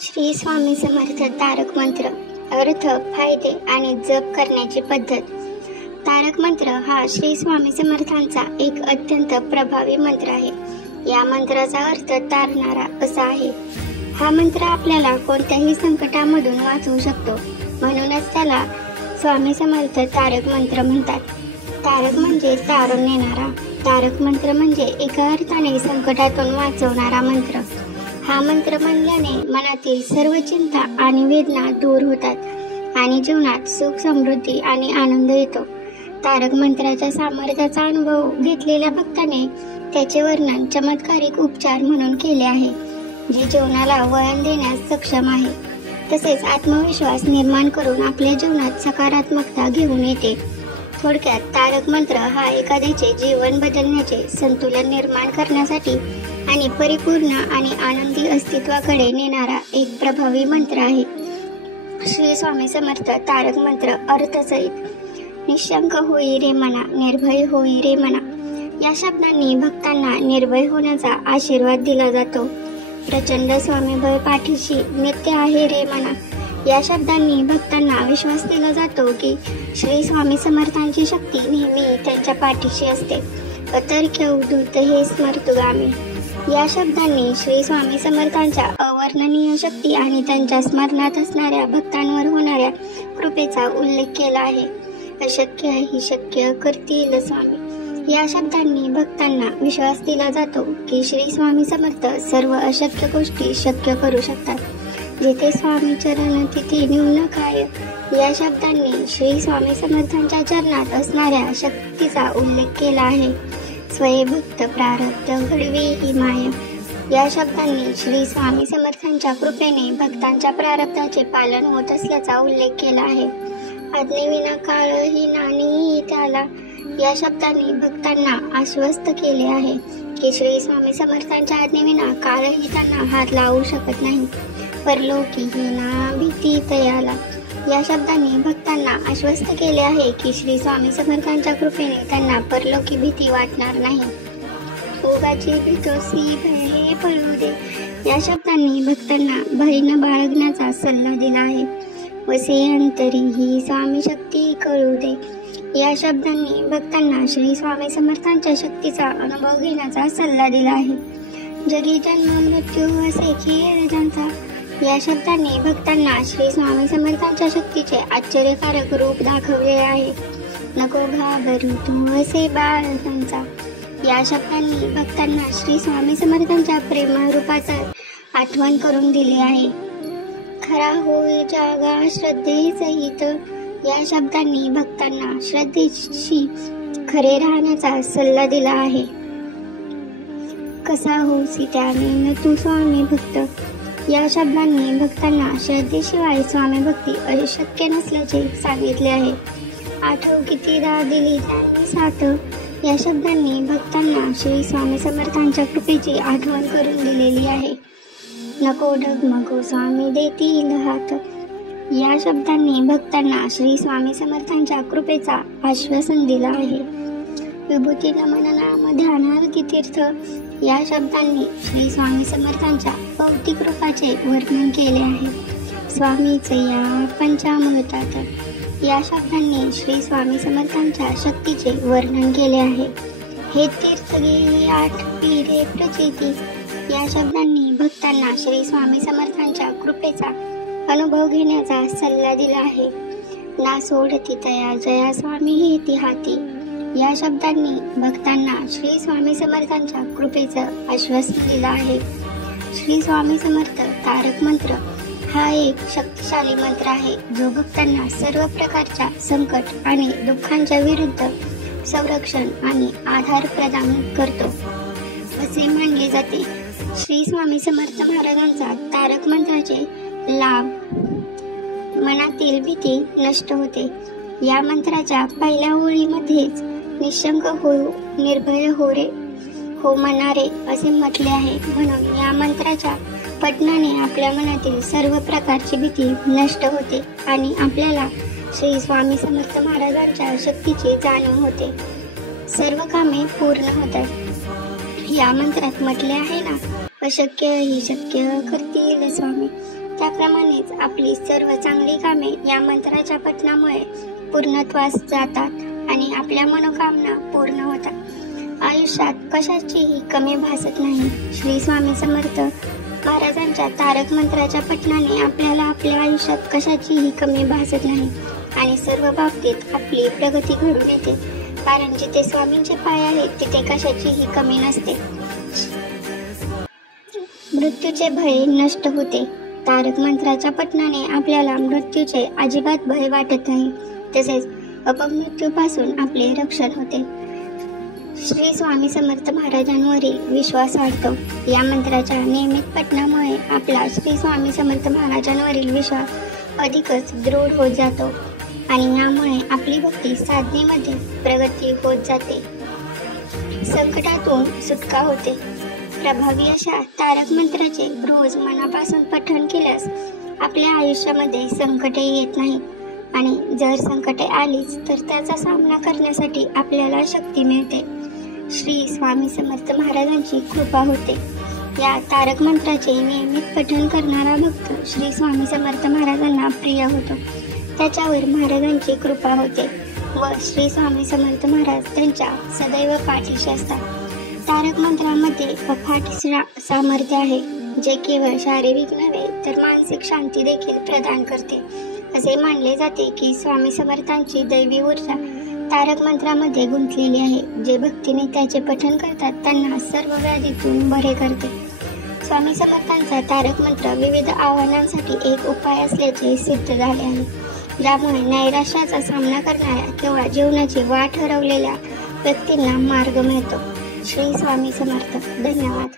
श्री स्वामी समर्थ तारक मंत्र अर्थ, फायदे आणि जप करण्याची पद्धत. तारक मंत्र हा श्री स्वामी समर्थांचा एक अत्यंत प्रभावी मंत्र आहे. या मंत्राचा अर्थ तारणारा असा आहे. हा मंत्र आपल्याला कोणत्याही संकटामधून वाचवू शकतो, म्हणूनच त्याला स्वामी समर्थ तारक मंत्र म्हणतात. तारक म्हणजे तारून नेणारा. तारक मंत्र म्हणजे एका अर्थाने संकटातून वाचवणारा मंत्र. हा मंत्र म्हणल्याने मनातील सर्व चिंता आणि वेदना दूर होतात आणि जीवनात सुख, समृद्धी आणि आनंद येतो. तारक मंत्राच्या सामर्थ्याचा अनुभव घेतलेल्या भक्ताने त्याचे वर्णन चमत्कारिक उपचार म्हणून केले आहे, जे जीवनाला वळण देण्यास सक्षम आहे, तसेच आत्मविश्वास निर्माण करून आपल्या जीवनात सकारात्मकता घेऊन येते. थोडक्यात तारक मंत्र हा एखाद्याचे जीवन बदलण्याचे, संतुलन निर्माण करण्यासाठी आणि परिपूर्ण आणि आनंदी अस्तित्वाकडे नेणारा एक प्रभावी मंत्र आहे. श्री स्वामी समर्थ तारक मंत्र अर्थसहित. निशंक होई रे मना, निर्भय होई रे मना. या शब्दांनी भक्तांना निर्भय होण्याचा आशीर्वाद दिला जातो. प्रचंड स्वामीबळ पाठीशी नित्य आहे रे मना. या शब्दांनी भक्तांना विश्वास दिला जातो की श्री स्वामी समर्थांची शक्ती नेहमी त्यांच्या पाठीशी असते. अतर्क्य उद्धूत हे स्मर्तुगामी. या शब्दांनी श्री स्वामी समर्थांच्या अवर्णनीय शक्ती आणि त्यांच्या स्मरणात असणाऱ्या भक्तांवर होणाऱ्या कृपेचा उल्लेख केला आहे. अशक्य ही शक्य करतील स्वामी. या शब्दांनी भक्तांना विश्वास दिला जातो की श्री स्वामी समर्थ सर्व अशक्य गोष्टी शक्य करू शकतात. जिथे स्वामी चरण तिथे न्यून काय. या शब्दांनी श्री स्वामी समर्थांच्या चरणात असणाऱ्या शक्तीचा उल्लेख केला आहे. स्वयंभक्त प्रारब्ध घडवी ही माय. या शब्दांनी श्री स्वामी समर्थांच्या कृपेने भक्तांच्या प्रारब्धाचे पालन होत असल्याचा उल्लेख केला आहे. आज्ञेविना काळ ही नाणी त्याला. या शब्दांनी भक्तांना आश्वस्त केले आहे की श्री स्वामी समर्थांच्या आज्ञेविना काळही त्यांना हात लावू शकत नाही. परलोकी ही ना भीती तयाला. या शब्दांनी भक्तांना आश्वस्त केले आहे की श्री स्वामी समर्थांच्या कृपेने त्यांना परलोकी भीती वाटणार नाही. भोगाची भीतोसी भय पळू दे. या शब्दांनी भक्तांना भय न बाळगण्याचा सल्ला दिला आहे. वसे अंतरी ही स्वामी शक्ती कळू दे. या शब्दांनी भक्तांना श्री स्वामी समर्थांच्या शक्तीचा अनुभव घेण्याचा सल्ला दिला आहे. जगी जन्म मृत्यू असे खेळ ज्यांचा. या शब्दांनी भक्तांना श्री स्वामी समर्थांच्या शक्तीचे आश्चर्यकारक रूप दाखवले आहे. नको घाबरू तू असे बाळ त्यांचा. या शब्दांनी भक्तांना श्री स्वामी समर्थांच्या प्रेम रूपाचा आठवण करून दिली आहे. खरा होय जागा श्रद्धेसहित. या शब्दांनी भक्तांना श्रद्धेशी खरे राहण्याचा सल्ला दिला आहे. कसा होसी त्याने न तू स्वामी भक्त. या शब्दांनी भक्तांना श्रद्धेशिवाय स्वामी भक्ती अशक्य नसल्याचे सांगितले आहे. आठव कितीदा दिली त्यांनी साथ. या शब्दांनी भक्तांना श्री स्वामी समर्थांच्या कृपेची आठवण करून दिलेली आहे. नको डगमगो स्वामी देतील हात. या शब्दांनी भक्तांना श्री स्वामी समर्थांच्या कृपेचा आश्वासन दिला आहे. विभूती नमन नाम ध्यानार्थ तीर्थ. या शब्दांनी श्री स्वामी समर्थांच्या भौतिक रूपाचे वर्णन केले आहे. स्वामीच या पंचामृतात. या शब्दांनी श्री स्वामी समर्थांच्या शक्तीचे वर्णन केले आहे. हे तीर्थ गेली आठ पीरे प्रचिती. या शब्दांनी भक्तांना श्री स्वामी समर्थांच्या कृपेचा अनुभव घेण्याचा सल्ला दिला आहे. ना सोडती तया जया स्वामी हेती हाती. या शब्दांनी भक्तांना श्री स्वामी समर्थांच्या कृपेचं आश्वासन दिलं आहे. श्री स्वामी समर्थ तारक मंत्र हा एक शक्तिशाली मंत्र आहे, जो भक्तांना सर्व प्रकारच्या संकट आणि दुःखांच्या विरुद्ध संरक्षण आणि आधार प्रदान करतो असे मानले जाते. श्री स्वामी समर्थ महाराजांचा तारक मंत्राचे लाभ. मनातील भीती नष्ट होते. या मंत्राच्या पहिल्या ओळीमध्येच निशंक हो, निर्भय हो रे हो मनारे असे म्हटले आहे. म्हणून या मंत्राच्या पठणाने आपल्या मनातील सर्व प्रकारची भीती नष्ट होते आणि आपल्याला श्री स्वामी समर्थ महाराजांच्या शक्तीची जाणीव होते. सर्व कामे पूर्ण होतात. या मंत्रात म्हटले आहे ना, अशक्य ही शक्य करतील स्वामी. त्याप्रमाणेच आपली सर्व चांगली कामे या मंत्राच्या पठणामुळे पूर्णत्वास जातात आणि आपल्या मनोकामना पूर्ण होतात। आयुष्यात कशाचीही कमी भासत नाही। श्री स्वामी समर्थ महाराजांच्या तारक मंत्राच्या पठणाने आपल्याला आपल्या आयुष्यात कशाचीही कमी भासत नाही आणि सर्व बाबतीत आपली प्रगती घडून येते, कारण जिथे स्वामींचे पाय आहेत तिथे कशाचीही कमी नसते। मृत्यूचे भय नष्ट होते। तारक मंत्राच्या पठणाने आपल्याला मृत्यूचे अजिबात भय वाटत नाही, तसेच अपमृत्यूपासून आपले रक्षण होते। श्री स्वामी समर्थ महाराजांवरील विश्वास वाढतो। या मंत्राच्या नियमित पठणामुळे आपला श्री स्वामी समर्थ महाराजांवरील विश्वास अधिकच दृढ होत जातो आणि यामुळे आपली भक्ती साधनेमध्ये प्रगती होत जाते, संकटातून सुटका होते। प्रभावी अशा तारक मंत्राचे रोज मनापासून पठण केल्यास आपल्या आयुष्यामध्ये संकटे येत नाहीत आणि जर संकटे आलीच तर त्याचा सामना करण्यासाठी आपल्याला शक्ती मिळते। श्री स्वामी समर्थ महाराजांची कृपा होते। या तारक मंत्राचे नियमित पठण करणारा भक्त श्री स्वामी समर्थ महाराजांना प्रिय होतो, त्याच्यावर महाराजांची कृपा होते व श्री स्वामी समर्थ महाराज त्यांच्या सदैव पाठीशी असतात। तारक मंत्रामध्ये अफाट सामर्थ्य आहे, जे केवळ शारीरिक नव्हे तर मानसिक शांती देखील प्रदान करते। असे मानले जाते की स्वामी समर्थांची दैवी ऊर्जा तारक मंत्रामध्ये गुंतलेली आहे। जे भक्तीने त्याचे पठण करतात त्यांना सर्व व्याधीतून बरे करते। स्वामी समर्थांचा तारक मंत्र विविध आव्हानांसाठी एक उपाय असल्याचे सिद्ध झाले आहे, ज्यामुळे नैराश्याचा सामना करणाऱ्या किंवा जीवनाची वाट ठरवलेल्या व्यक्तींना मार्ग मिळतो। श्री स्वामी समर्थ। धन्यवाद।